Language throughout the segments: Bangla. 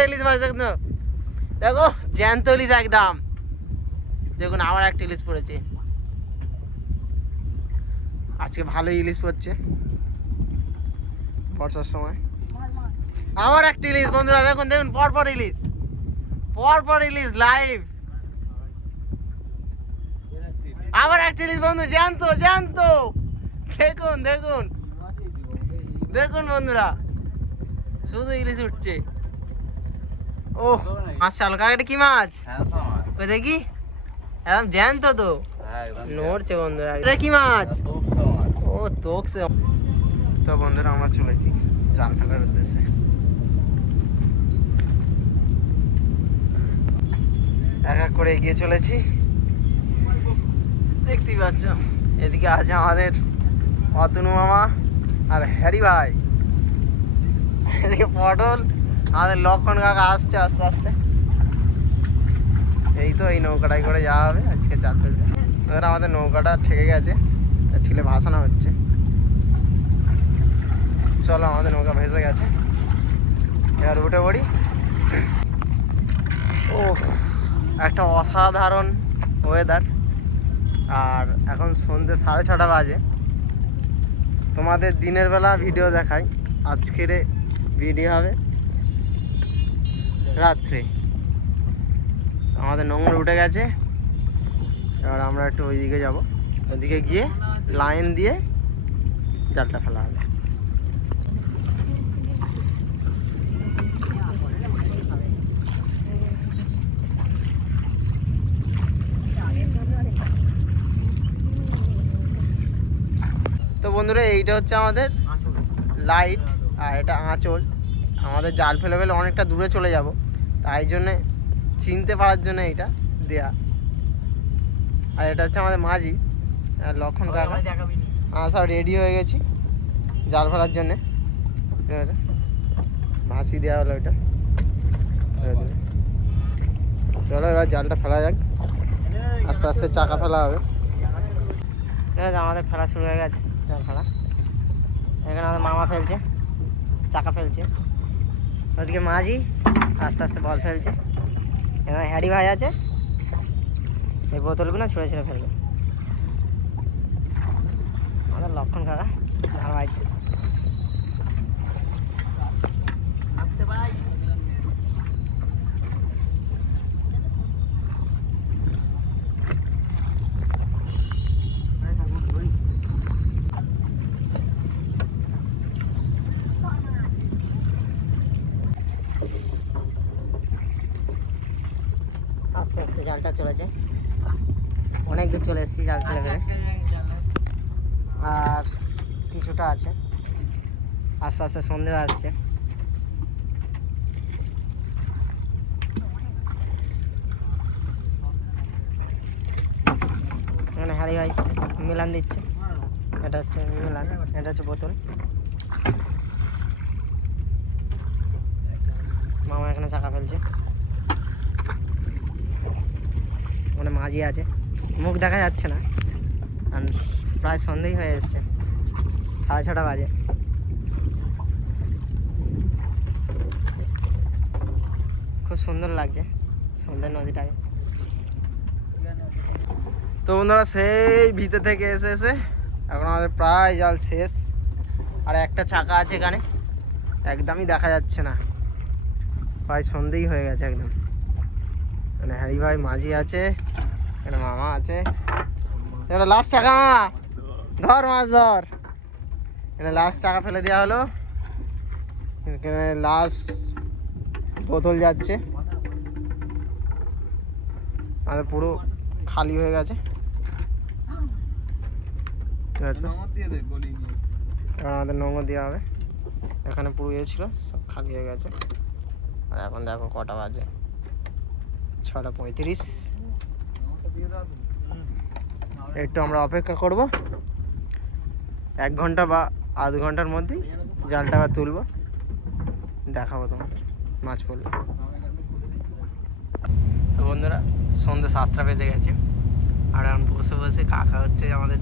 ইলিশ মাছ দেখো, জ্যান্ত ইলিশ একদম। দেখুন, আবার একটা ইলিশ পড়েছে। আজকে ভালোই ইলিশ পড়ছে। বর্ষার সময়। আবার একটা ইলিশ বন্ধুরা, দেখুন দেখুন, পরপর ইলিশ পরপর ইলিশ লাইভ আবার একটা ইলিশ বন্ধু, জ্যান্ত জ্যান্ত। দেখুন দেখুন। দেখুন, বন্ধুরা। শুধু ইলিশ উঠছে। ও মাছ চাল কাকাটা কি মাছ? ওই দেখি। একদম জ্যান্ত তো। নড়ছে বন্ধুরা। এটা কি মাছ? ও তোকছে তো বন্ধুরা আমরা চলেছি জাল ফেলার উদ্দেশ্যে। এক এক করে এগিয়ে চলেছি দেখতেই পাচ্ছ। এদিকে আছে আমাদের অতনু মামা আর হ্যারি ভাই। এদিকে পটল আমাদের লক্ষণ কাকা আসছে, আস্তে আস্তে। এই তো এই নৌকাটাই করে যাওয়া হবে, আজকে চার ফেলতে এবার আমাদের নৌকাটা ঠেকে গেছে ঠিলে ভাসানো হচ্ছে। চলো, আমাদের নৌকা ভেসে গেছে। এবার উঠে পড়ি। ও একটা অসাধারণ ওয়েদার আর এখন সন্ধ্যে সাড়ে ছটা বাজে। তোমাদের দিনের বেলা ভিডিও দেখাই। আজকের ভিডিও হবে রাত্রে। আমাদের নোংর উঠে গেছে। এবার আমরা একটু ওইদিকে যাব। ওইদিকে গিয়ে লাইন দিয়ে জালটা ফেলা হবে। তো বন্ধুরা এইটা হচ্ছে আমাদের লাইট আর এটা আঁচল। আমাদের জাল ফেলে ফেলে অনেকটা দূরে চলে যাব। তাই জন্যে চিনতে পারার জন্য এইটা দেয়া। আর এটা হচ্ছে আমাদের মাঝি লক্ষণ কাকা। আমরা সব রেডি হয়ে গেছি জাল ফেলার জন্যে। ঠিক আছে? ভাসি দেওয়া হলো এটা। চলো এবার জালটা ফেলা যাক। আস্তে আস্তে চাকা ফেলা হবে। ঠিক আছে আমাদের ফেলা শুরু হয়ে গেছে। জাল ফেলা। এখানে আমাদের মামা ফেলছে চাকা ফেলছে। ওদিকে মাঝি আস্তে আস্তে বল ফেলছে। এখানে হ্যারি ভাই আছে। এই বোতলগুলো ছুঁড়ে ছুঁড়ে ফেলবে। আমাদের লক্ষণ কাকা আছে আস্তে আস্তে জালটা চলেছে অনেক দূর চলে এসেছি জাল ফেলে ফেলে আর কিছুটা আছে। আস্তে আস্তে সন্ধে আসছে। এখানে হারি ভাই মিলান দিচ্ছে। এটা হচ্ছে মিলান, এটা হচ্ছে বোতল। মামা এখানে চাকা ফেলছে। মাঝি আছে। মুখ দেখা যাচ্ছে না। প্রায় সন্ধেই হয়ে এসছে। সাড়ে ছটা বাজে। খুব সুন্দর লাগছে সন্ধ্যের নদীটাকে তো বন্ধুরা, সেই ভিতর থেকে এসে এসে এখন আমাদের প্রায় জল শেষ। আর একটা চাকা আছে এখানে। একদমই দেখা যাচ্ছে না। প্রায় সন্ধেই হয়ে গেছে একদম। এখানে ভাই, মাঝি আছে মামা আছে। এটা লাস্ট চাকা ধর মাছ ধর। এখানে লাস্ট চাকা ফেলে দেওয়া হলো। এখানে লাস্ট বোতল যাচ্ছে। আমাদের পুরো খালি হয়ে গেছে। আমাদের নোংর দেওয়া হবে। এখানে পুরো ইয়ে ছিল, সব খালি হয়ে গেছে। আর এখন দেখো কটা বাজে। ছটা পঁয়ত্রিশ। একটু আমরা অপেক্ষা করব। এক ঘণ্টা বা আধ ঘণ্টার মধ্যেই জালটা আবার তুলবো। দেখাবো তোমাদের মাছ পড়লে। তো বন্ধুরা, সন্ধ্যে সাতটা বেজে গেছে। আর এখন বসে বসে কাকা হচ্ছে আমাদের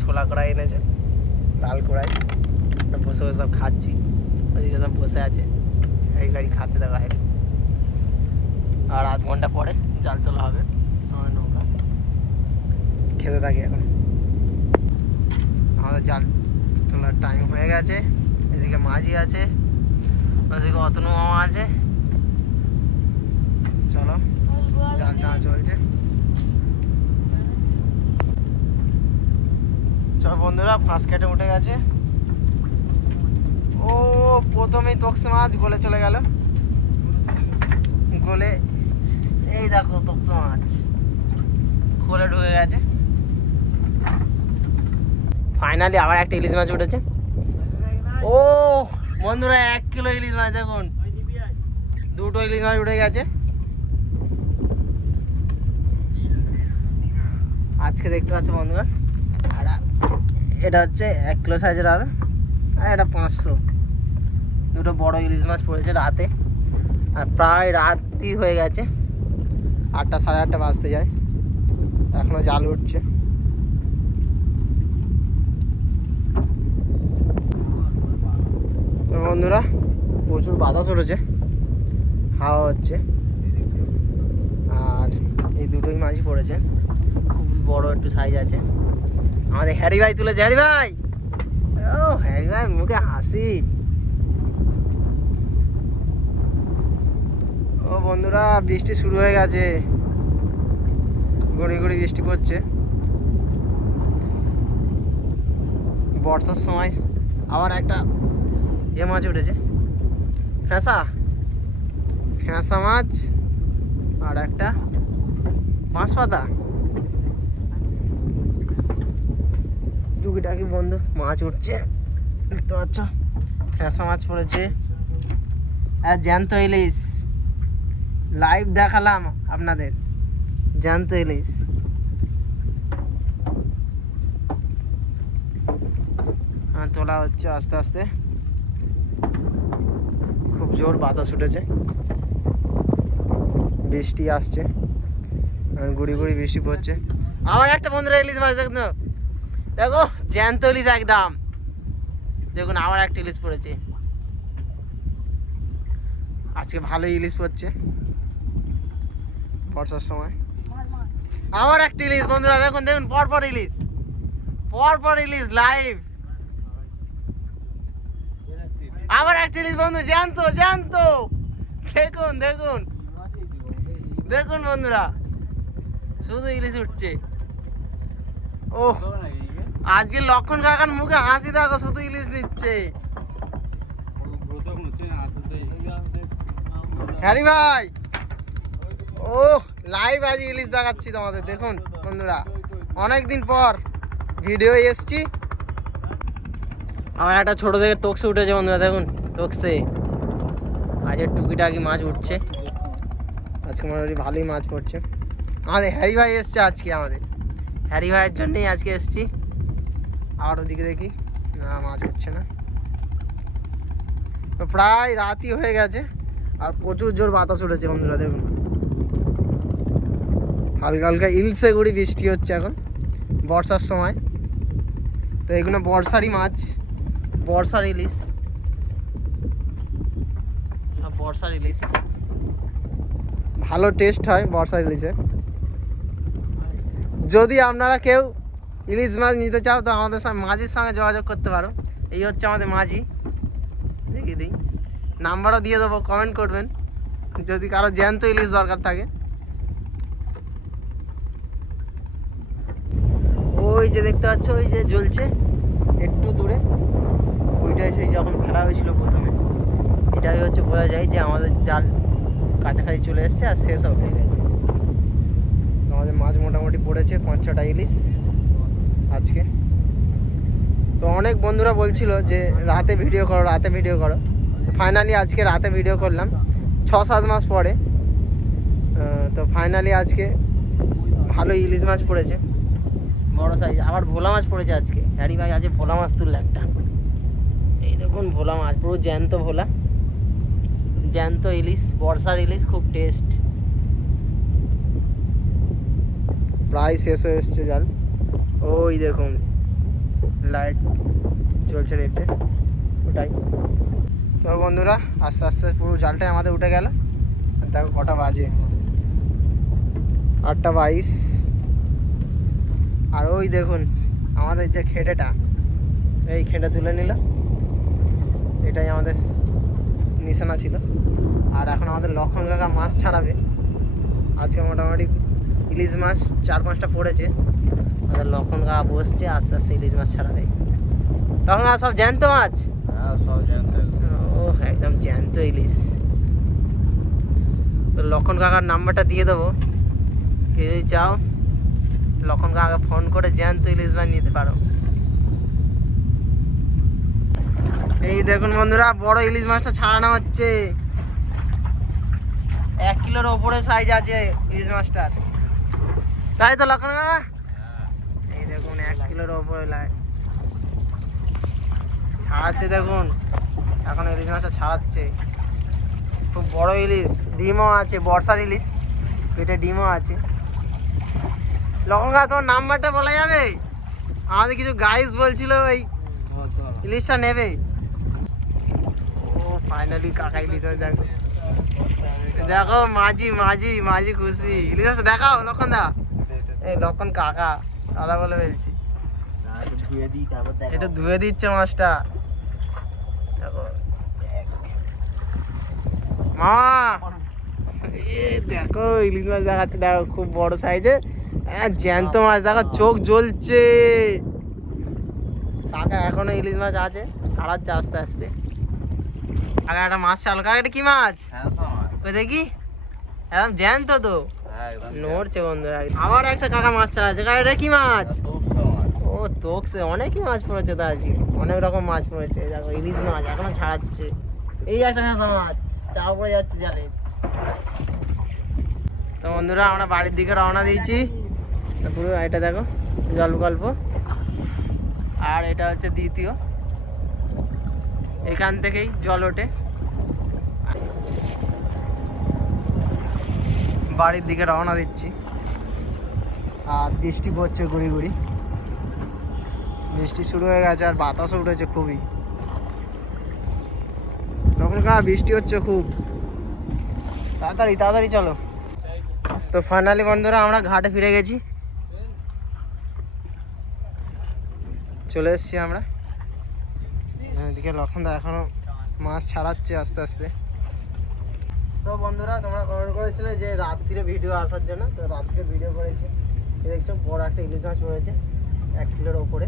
ছোলা কড়াই এনেছে, লাল কড়াই। বসে বসে সব খাচ্ছি। ওইদিকে সব বসে আছে। এই গাড়ি খাচ্ছে দেখো বাইরে। আর আধ ঘণ্টা পরে জাল তোলা হবে আমার নৌকা। খেতে থাকি এখন। আমাদের জাল তোলার টাইম হয়ে গেছে এদিকে মাঝি আছে ওদিকে অতনু মামা আছে। চলো জাল টানা চলছে। চল বন্ধুরা ফাঁস কেটে উঠে গেছে। ও প্রথমেই তকসে মাছ গলে চলে গেল। গলে এই দেখো তো মাছ। খোলে ঢুকে গেছে। ফাইনালি আবার একটা ইলিশ মাছ উঠেছে। ও বন্ধুরা এক কিলো ইলিশ মাছ দেখুন। দুটো ইলিশ মাছ উঠে গেছে। আজকে দেখতে পাচ্ছ বন্ধুরা আর এটা হচ্ছে এক কিলো সাইজের হবে আর এটা পাঁচশো। দুটো বড় ইলিশ মাছ পড়েছে রাতে আর প্রায় রাতই হয়ে গেছে। আটটা সাড়ে আটটা বাজতে যায়। এখনও জাল উঠছে। বন্ধুরা, প্রচুর বাতাস উঠেছে। হাওয়া হচ্ছে। আর এই দুটোই মাছই পড়েছে। খুব বড় একটু সাইজ আছে। আমাদের হ্যারি ভাই তুলেছে। হ্যারি ভাই! ও, হ্যারি ভাই মুখে হাসি ও বন্ধুরা, বৃষ্টি শুরু হয়ে গেছে। গড়ি গড়ি বৃষ্টি পড়ছে। বর্ষার সময় আবার একটা এ মাছ উঠেছে। ফ্যাঁসা ফ্যাঁসা মাছ আর একটা মাছ পাতা টুকিটাকি বন্ধু, মাছ উঠছে। দেখতে পাচ্ছ ফ্যাঁসা মাছ পড়েছে। আর জ্যান্ত ইলিশ। লাইভ দেখালাম আপনাদের। জ্যান্ত ইলিশ তোলা হচ্ছে আস্তে আস্তে। খুব জোর বাতাস উঠেছে। বৃষ্টি আসছে। গুড়ি গুড়ি বৃষ্টি পড়ছে। আবার একটা বন্ধুরা ইলিশ মাছ দেখুন দেখো, জ্যান্ত ইলিশ একদম। দেখুন, আবার একটা ইলিশ পড়েছে। আজকে ভালোই ইলিশ পড়ছে। বর্ষার সময়। আবার একটা ইলিশ বন্ধুরা, দেখুন দেখুন, পরপর ইলিশ পরপর ইলিশ লাইভ আবার একটা ইলিশ বন্ধু জানতো জ্যান্ত। দেখুন দেখুন দেখুন, বন্ধুরা, শুধু ইলিশ উঠছে। ও আজকে লক্ষণ কাকার মুখে হাসি, দেখো, শুধু ইলিশ দিচ্ছে। হ্যারি ভাই ও লাইভ আজ ইলিশ দেখাচ্ছি তোমাদের, দেখুন বন্ধুরা। অনেক দিন পর ভিডিও এসছি। আমার একটা ছোট থেকে তকসে উঠেছে বন্ধুরা, দেখুন, তকসে। আজ টুকিটাকি মাছ উঠছে। আজকে মোটামুটি ভালোই মাছ পড়ছে। আমাদের হ্যারি ভাই এসছে আজকে আমাদের। হ্যারি ভাইয়ের জন্যই আজকে এসছি। আর ওদিকে দেখি, না, মাছ উঠছে না। প্রায় রাতই হয়ে গেছে, আর প্রচুর জোর বাতাস উঠেছে বন্ধুরা, দেখুন। হালকা হালকা ইলসে গুড়ি বৃষ্টি হচ্ছে এখন, বর্ষার সময়। তো এগুলো বর্ষারই মাছ, বর্ষার ইলিশ। সব বর্ষার ইলিশ। ভালো টেস্ট হয় বর্ষার ইলিশে। যদি আপনারা কেউ ইলিশ মাছ নিতে চাও, তো আমাদের সঙ্গে মাঝির সঙ্গে যোগাযোগ করতে পারো। এই হচ্ছে আমাদের মাঝি। দেখিয়ে দিই। নাম্বারও দিয়ে দেবো কমেন্ট করবেন। যদি কারও জ্যান্ত ইলিশ দরকার থাকে। ওই যে দেখতে পাচ্ছ, ওই যে জ্বলছে একটু দূরে। ওইটাই সেই যখন ফেলা হয়েছিল প্রথমে। এটাই হচ্ছে বোঝা যায় যে আমাদের জাল কাছাকাছি চলে এসছে আর শেষও হয়ে গেছে। আমাদের মাছ মোটামুটি পড়েছে পাঁচ ছটা ইলিশ আজকে। তো অনেক বন্ধুরা বলছিল যে রাতে ভিডিও করো, রাতে ভিডিও করো। ফাইনালি আজকে রাতে ভিডিও করলাম। ছ, সাত মাস পরে। তো ফাইনালি আজকে ভালো ইলিশ মাছ পড়েছে। বড় সাইজ আবার ভোলা মাছ পড়েছে আজকে। হ্যারি ভাই, আজকে ভোলা মাছ তুললে একটা। এই দেখুন ভোলা মাছ, পুরো জ্যান্ত ভোলা। জ্যান্ত ইলিশ, বর্ষার ইলিশ, খুব টেস্ট প্রায় শেষ হয়ে এসছে জাল। ওই দেখুন লাইট চলছে নেটে ওটাই। তো বন্ধুরা, আস্তে আস্তে পুরো জালটাই আমাদের উঠে গেল। দেখো কটা বাজে। আটটা বাইশ। আর ওই দেখুন আমাদের যে খেটেটা এই খেটে তুলে নিল। এটাই আমাদের নিশানা ছিল। আর এখন আমাদের লক্ষণ কাকা মাছ ছাড়াবে। আজকে মোটামুটি ইলিশ মাছ চার পাঁচটা পড়েছে। আমাদের লক্ষণ কাকা বসছে আস্তে আস্তে ইলিশ মাছ ছাড়াবে। লক্ষণ কাকা সব জ্যান্ত মাছ? হ্যাঁ সব জানতে ও একদম জ্যান্ত ইলিশ। তো লক্ষণ কাকার নাম্বারটা দিয়ে দেবো। কে যদি চাও লক্ষণ আগে ফোন করে জ্যান্ত ইলিশ মাছ নিতে পারো। এই দেখুন বন্ধুরা, বড় ইলিশ মাছটা ছাড়ানো হচ্ছে। এক কিলোর ওপরে সাইজ আছে ইলিশ মাছটার। তাই তো লক্ষণ কাকা? এই দেখুন, এক কিলোর ওপরে ছাড়াচ্ছে দেখুন। এখন ইলিশ মাছটা ছাড়াচ্ছে। খুব বড় ইলিশ, ডিমও আছে, বর্ষার ইলিশ। পেটে ডিমও আছে। কাকা তোমার নাম্বারটা বলা যাবে? আমাদের কিছু গাইস বলছিল ওই ইলিশটা নেবে। ও ফাইনালি কাকা ইলিশ দেখো। দেখো, মাঝি মাঝি মাঝি খুশি। ইলিশ দেখাও, লক্ষণ দা। এই লক্ষণ কাকা, দাদা বলে বলছি এটা ধুয়ে দিচ্ছে মাছটা। দেখো। এ দেখো, ইলিশ মাছ দেখাচ্ছে, দেখো, খুব বড় সাইজের জ্যান্ত মাছ দেখো চোখ জ্বলছে। কাকা এখনও ইলিশ মাছ আছে ছাড়াচ্ছে আস্তে আস্তে। কাকা একটা মাছ চাল কাকা এটা কি মাছ? হ্যাঁ ওই দেখি একদম জ্যান্ত তো। হ্যাঁ নড়ছে বন্ধুরা আবার একটা কাকা মাছ ছাড়াচ্ছে কাকা এটা কি মাছ? ও তোকসে অনেকই মাছ পড়েছে তো আজকে। অনেক রকম মাছ পড়েছে দেখো ইলিশ মাছ এখনও ছাড়াচ্ছে। এই একটা মাছ চাও পড়ে যাচ্ছে জালে। তো বন্ধুরা আমরা বাড়ির দিকে রওনা দিয়েছি। পুরো এটা দেখো, জল গল্প। আর এটা হচ্ছে দ্বিতীয়। এখান থেকেই জল ওঠে। বাড়ির দিকে রওনা দিচ্ছি। আর বৃষ্টি পড়ছে গুড়ি গুড়ি। বৃষ্টি শুরু হয়ে গেছে আর বাতাসও উঠেছে খুবই। তখন কা বৃষ্টি হচ্ছে খুব। তাড়াতাড়ি তাড়াতাড়ি চলো। তো ফাইনালি বন্ধুরা, আমরা ঘাটে ফিরে গেছি। চলে এসছি আমরা। এদিকে লক্ষণদা এখনও মাছ ছাড়াচ্ছে আস্তে আস্তে। তো বন্ধুরা, তোমরা কমেন্ট করেছিলে যে রাত্রিরে ভিডিও আসার জন্য। তো রাত্রে ভিডিও করেছি। দেখছ বড় একটা ইলিশ মাছ রয়েছে, এক কিলোর ওপরে।